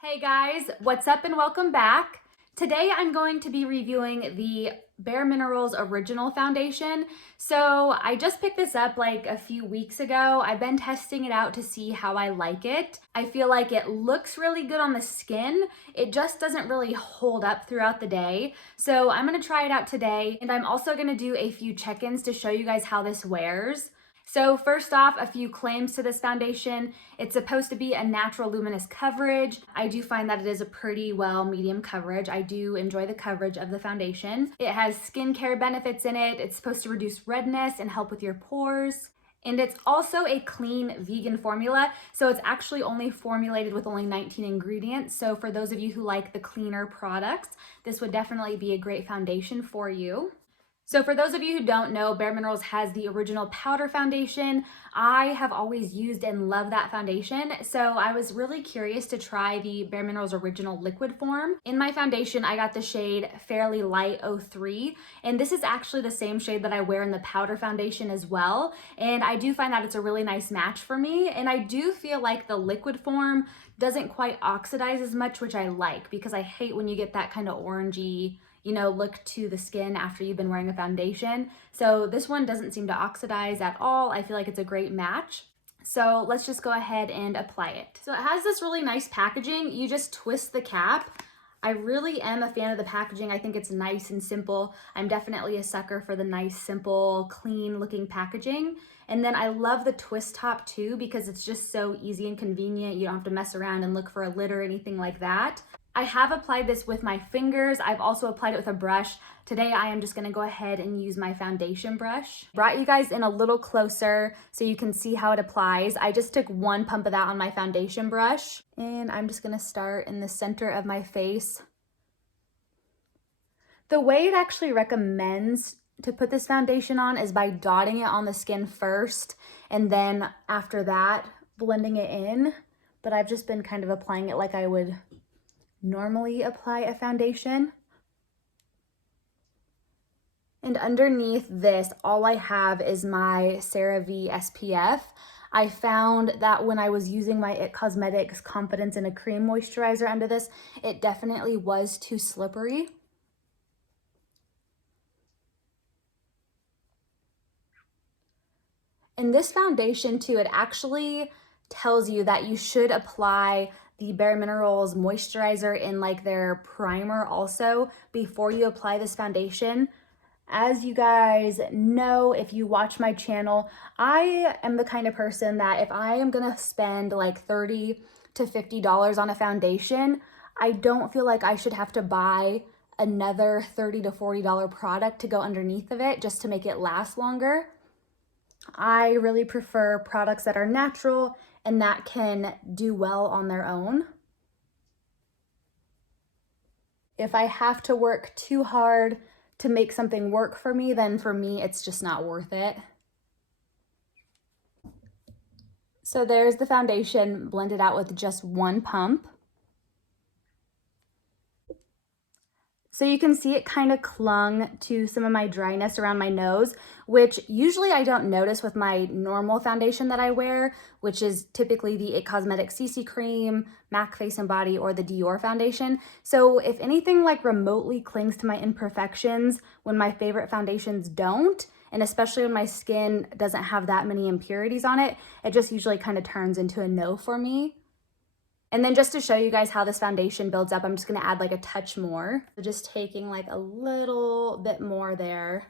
Hey guys, what's up and welcome back. Today I'm going to be reviewing the bareMinerals Original Foundation. So I just picked this up like a few weeks ago. I've been testing it out to see how I like it. I feel like it looks really good on the skin. It just doesn't really hold up throughout the day. So I'm gonna try it out today, and I'm also gonna do a few check-ins to show you guys how this wears. So first off, a few claims to this foundation. It's supposed to be a natural luminous coverage. I do find that it is a pretty well medium coverage. I do enjoy the coverage of the foundation. It has skincare benefits in it. It's supposed to reduce redness and help with your pores. And it's also a clean vegan formula. So it's actually only formulated with only 19 ingredients. So for those of you who like the cleaner products, this would definitely be a great foundation for you. So for those of you who don't know, bareMinerals has the original powder foundation. I have always used and loved that foundation, so I was really curious to try the bareMinerals original liquid form. In my foundation, I got the shade Fairly Light 03, and this is actually the same shade that I wear in the powder foundation as well, and I do find that it's a really nice match for me, and I do feel like the liquid form doesn't quite oxidize as much, which I like, because I hate when you get that kind of orangey, look to the skin after you've been wearing a foundation. So this one doesn't seem to oxidize at all. I feel like it's a great match. So let's just go ahead and apply it. So it has this really nice packaging. You just twist the cap. I really am a fan of the packaging. I think it's nice and simple. I'm definitely a sucker for the nice, simple, clean looking packaging. And then I love the twist top too, because it's just so easy and convenient. You don't have to mess around and look for a lid or anything like that. I have applied this with my fingers. I've also applied it with a brush. Today I am just gonna go ahead and use my foundation brush. Brought you guys in a little closer so you can see how it applies. I just took one pump of that on my foundation brush, and I'm just gonna start in the center of my face. The way it actually recommends to put this foundation on is by dotting it on the skin first, and then after that, blending it in. But I've just been kind of applying it like I would normally apply a foundation. And underneath this, all I have is my CeraVe SPF. I found that when I was using my IT Cosmetics Confidence in a Cream Moisturizer under this, it definitely was too slippery. In this foundation too, it actually tells you that you should apply the bareMinerals moisturizer in like their primer also before you apply this foundation. As you guys know, if you watch my channel, I am the kind of person that if I am gonna spend like $30 to $50 on a foundation, I don't feel like I should have to buy another $30 to $40 product to go underneath of it just to make it last longer. I really prefer products that are natural and that can do well on their own. If I have to work too hard to make something work for me, then for me, it's just not worth it. So there's the foundation blended out with just one pump. So you can see it kind of clung to some of my dryness around my nose, which usually I don't notice with my normal foundation that I wear, which is typically the IT Cosmetics CC Cream, MAC Face and Body, or the Dior foundation. So if anything like remotely clings to my imperfections when my favorite foundations don't, and especially when my skin doesn't have that many impurities on it, it just usually kind of turns into a no for me. And then just to show you guys how this foundation builds up, I'm just gonna add like a touch more. So just taking like a little bit more there.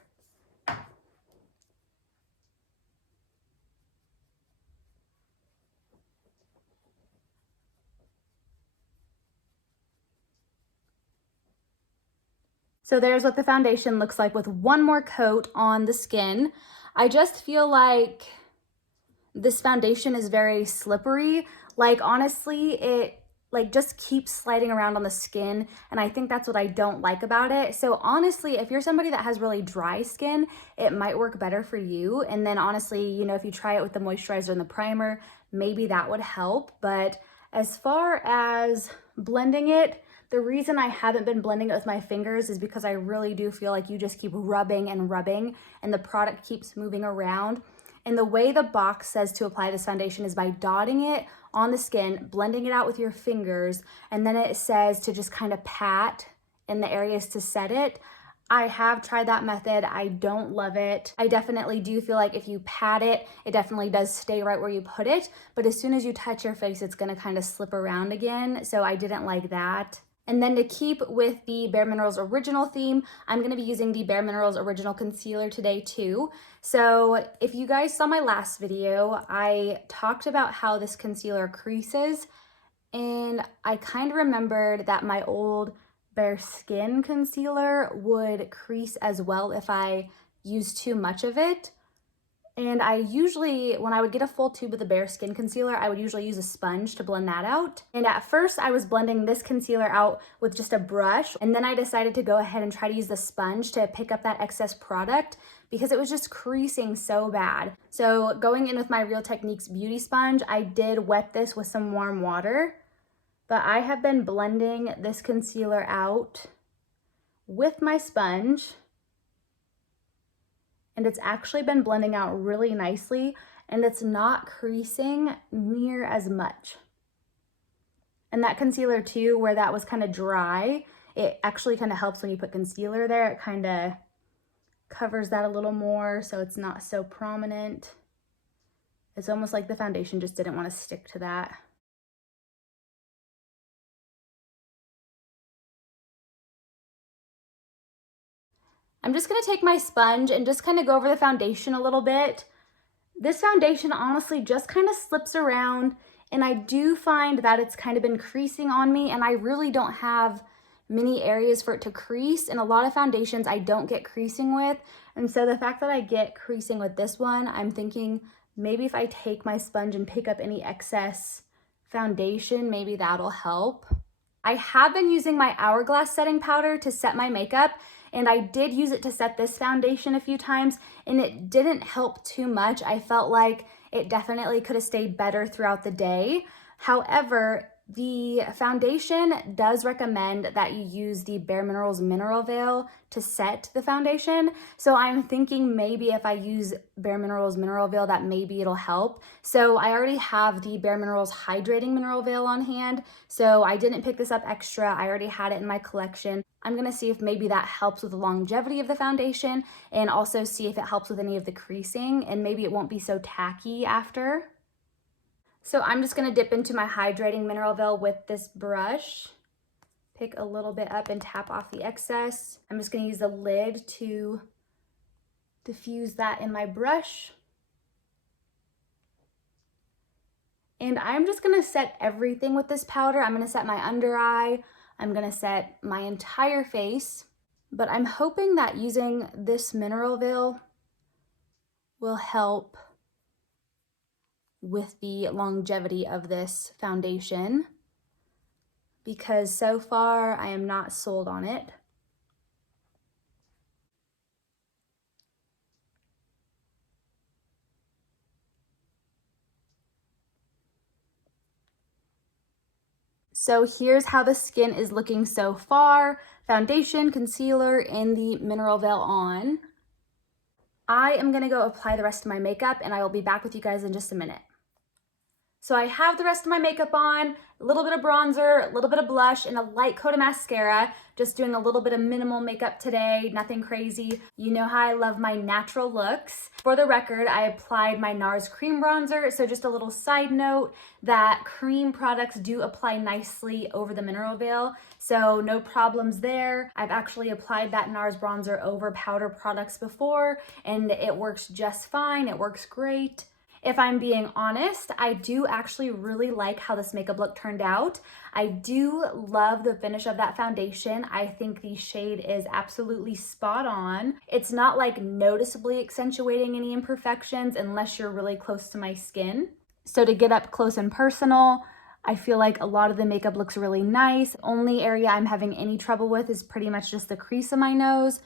So there's what the foundation looks like with one more coat on the skin. I just feel like this foundation is very slippery. Like honestly, it like just keeps sliding around on the skin, and I think that's what I don't like about it. So honestly, if you're somebody that has really dry skin, it might work better for you. And then honestly, if you try it with the moisturizer and the primer, maybe that would help. But as far as blending it, the reason I haven't been blending it with my fingers is because I really do feel like you just keep rubbing and rubbing and the product keeps moving around. And the way the box says to apply this foundation is by dotting it on the skin, blending it out with your fingers, and then it says to just kind of pat in the areas to set it. I have tried that method. I don't love it. I definitely do feel like if you pat it, it definitely does stay right where you put it. But as soon as you touch your face, it's gonna kind of slip around again. So I didn't like that. And then to keep with the bareMinerals original theme, I'm gonna be using the bareMinerals original concealer today too. So if you guys saw my last video, I talked about how this concealer creases, and I kind of remembered that my old Bare Skin concealer would crease as well if I used too much of it. And I usually, when I would get a full tube of the Bare Skin concealer, I would usually use a sponge to blend that out. And at first I was blending this concealer out with just a brush, and then I decided to go ahead and try to use the sponge to pick up that excess product because it was just creasing so bad. So going in with my Real Techniques beauty sponge, I did wet this with some warm water. But I have been blending this concealer out with my sponge, and it's actually been blending out really nicely, and it's not creasing near as much. And that concealer too, where that was kind of dry, it actually kind of helps when you put concealer there. It kind of covers that a little more so it's not so prominent. It's almost like the foundation just didn't want to stick to that. I'm just gonna take my sponge and just kind of go over the foundation a little bit. This foundation honestly just kind of slips around, and I do find that it's kind of been creasing on me, and I really don't have many areas for it to crease. And a lot of foundations I don't get creasing with. And so the fact that I get creasing with this one, I'm thinking maybe if I take my sponge and pick up any excess foundation, maybe that'll help. I have been using my Hourglass setting powder to set my makeup, and I did use it to set this foundation a few times, and it didn't help too much. I felt like it definitely could have stayed better throughout the day. However, the foundation does recommend that you use the bareMinerals Mineral Veil to set the foundation. So I'm thinking maybe if I use bareMinerals Mineral Veil, that maybe it'll help. So I already have the bareMinerals Hydrating Mineral Veil on hand. So I didn't pick this up extra. I already had it in my collection. I'm gonna see if maybe that helps with the longevity of the foundation, and also see if it helps with any of the creasing, and maybe it won't be so tacky after. So I'm just gonna dip into my Hydrating Mineral Veil with this brush, pick a little bit up and tap off the excess. I'm just gonna use the lid to diffuse that in my brush. And I'm just gonna set everything with this powder. I'm gonna set my under eye, I'm gonna set my entire face, but I'm hoping that using this mineral veil will help with the longevity of this foundation, because so far I am not sold on it. So here's how the skin is looking so far. Foundation, concealer, and the mineral veil on. I am gonna go apply the rest of my makeup, and I will be back with you guys in just a minute. So I have the rest of my makeup on, a little bit of bronzer, a little bit of blush, and a light coat of mascara. Just doing a little bit of minimal makeup today, nothing crazy. You know how I love my natural looks. For the record, I applied my NARS cream bronzer, so just a little side note that cream products do apply nicely over the mineral veil, so no problems there. I've actually applied that NARS bronzer over powder products before, and it works just fine, it works great. If I'm being honest, I do actually really like how this makeup look turned out. I do love the finish of that foundation. I think the shade is absolutely spot on. It's not like noticeably accentuating any imperfections unless you're really close to my skin. So to get up close and personal, I feel like a lot of the makeup looks really nice. Only area I'm having any trouble with is pretty much just the crease of my nose.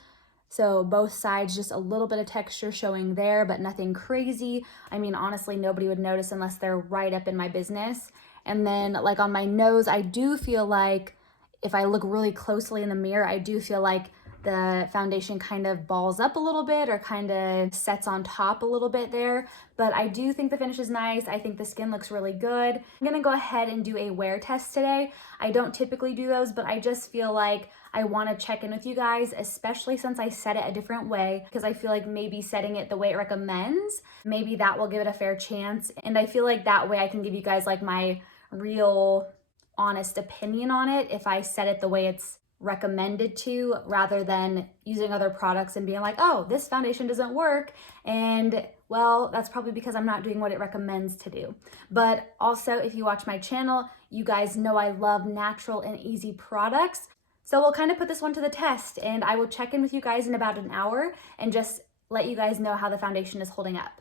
So both sides, just a little bit of texture showing there, but nothing crazy. I mean, honestly, nobody would notice unless they're right up in my business. And then like on my nose, I do feel like if I look really closely in the mirror, I do feel like the foundation kind of balls up a little bit or kind of sets on top a little bit there. But I do think the finish is nice. I think the skin looks really good. I'm gonna go ahead and do a wear test today. I don't typically do those, but I just feel like I wanna check in with you guys, especially since I set it a different way, because I feel like maybe setting it the way it recommends, maybe that will give it a fair chance. And I feel like that way I can give you guys like my real honest opinion on it if I set it the way it's recommended to, rather than using other products and being like, oh, this foundation doesn't work, and well, that's probably because I'm not doing what it recommends to do. But also, if you watch my channel, you guys know I love natural and easy products. So we'll kind of put this one to the test, and I will check in with you guys in about an hour and just let you guys know how the foundation is holding up.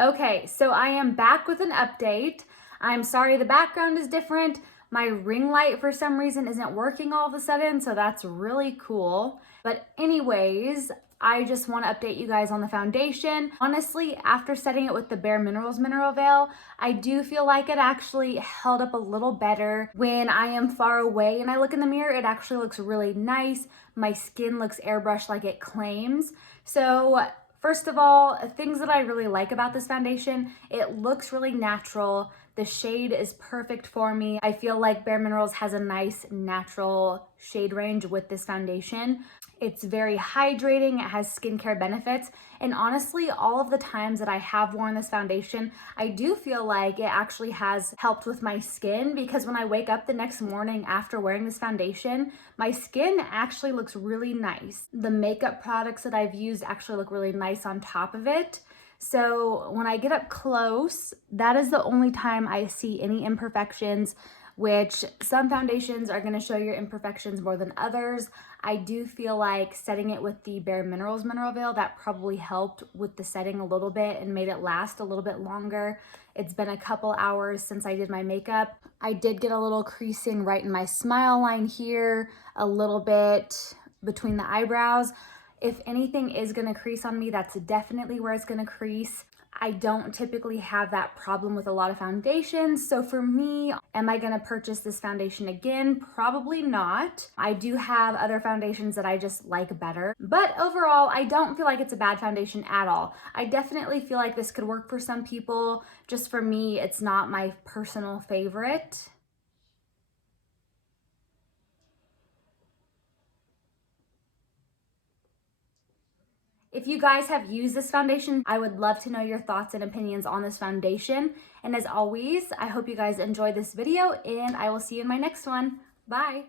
Okay, so I am back with an update. I'm sorry the background is different. My ring light for some reason isn't working all of a sudden, so that's really cool. But anyways, I just want to update you guys on the foundation. Honestly, after setting it with the bareMinerals Mineral Veil, I do feel like it actually held up a little better. When I am far away and I look in the mirror, it actually looks really nice. My skin looks airbrushed like it claims. So first of all, things that I really like about this foundation, it looks really natural. The shade is perfect for me. I feel like bareMinerals has a nice natural shade range with this foundation. It's very hydrating, it has skincare benefits, and honestly, all of the times that I have worn this foundation, I do feel like it actually has helped with my skin, because when I wake up the next morning after wearing this foundation, my skin actually looks really nice. The makeup products that I've used actually look really nice on top of it. So when I get up close, that is the only time I see any imperfections, which some foundations are gonna show your imperfections more than others. I do feel like setting it with the bareMinerals Mineral Veil, that probably helped with the setting a little bit and made it last a little bit longer. It's been a couple hours since I did my makeup. I did get a little creasing right in my smile line here, a little bit between the eyebrows. If anything is gonna crease on me, that's definitely where it's gonna crease. I don't typically have that problem with a lot of foundations. So for me, am I gonna purchase this foundation again? Probably not. I do have other foundations that I just like better. But overall, I don't feel like it's a bad foundation at all. I definitely feel like this could work for some people. Just for me, it's not my personal favorite. If you guys have used this foundation, I would love to know your thoughts and opinions on this foundation. And as always, I hope you guys enjoyed this video, and I will see you in my next one. Bye.